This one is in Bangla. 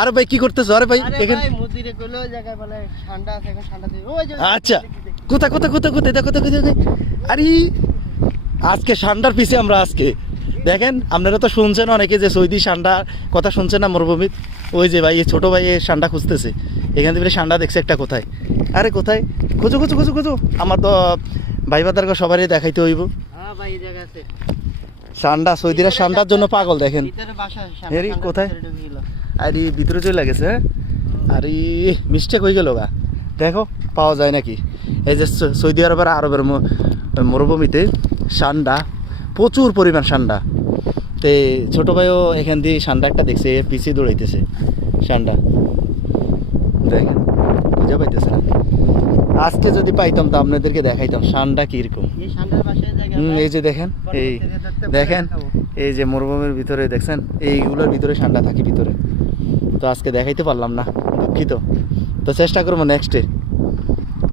আরে ভাই কি করতেছো? আরে ভাই এখানে আচ্ছা কোথায় কোথায় কোথায় কোথায় দেখো দেখো দেখো। আরে আজকে ঠান্ডার পিছে আমরা আজকে দেখেন, আপনারা তো শুনছেন অনেকে যে সৌদি ঠান্ডা কথা শুনছেন না মরুভূমির। ওই যে ভাই ছোট ভাই ঠান্ডা খুঁজতেছে, এখান থেকে ঠান্ডা দেখছে একটা কোথায়। আরে কোথায় খুঁজো খুঁজো খুঁজো খুঁজো, আমার তো ভাই বাদারকে সবারই দেখাইতে হইব ঠান্ডা। সৌদিরা ঠান্ডার জন্য পাগল দেখেন। আরে কোথায়? আরে ভিতরে চলে লাগেছে। আরে মিস্টেক হয়ে গেল গা, দেখো পাওয়া যায় নাকি। এই যে সৌদি আরবের মরুভূমিতে ঠান্ডা, প্রচুর পরিমাণ ঠান্ডা। তে ছোট ভাইও এখান দিয়ে ঠান্ডা একটা দেখছে, পিছিয়ে দৌড়াইতেছে ঠান্ডা। দেখেন খুঁজে পাইতেছে না। আজকে যদি পাইতাম তো আপনাদেরকে দেখাইতাম ঠান্ডা কিরকম। এই যে দেখেন, এই দেখেন এই যে মরুভূমির ভিতরে দেখছেন, এইগুলোর ভিতরে ঠান্ডা থাকে ভিতরে। তো আজকে দেখাইতে পারলাম না, দুঃখিত। তো চেষ্টা করবো নেক্সটে।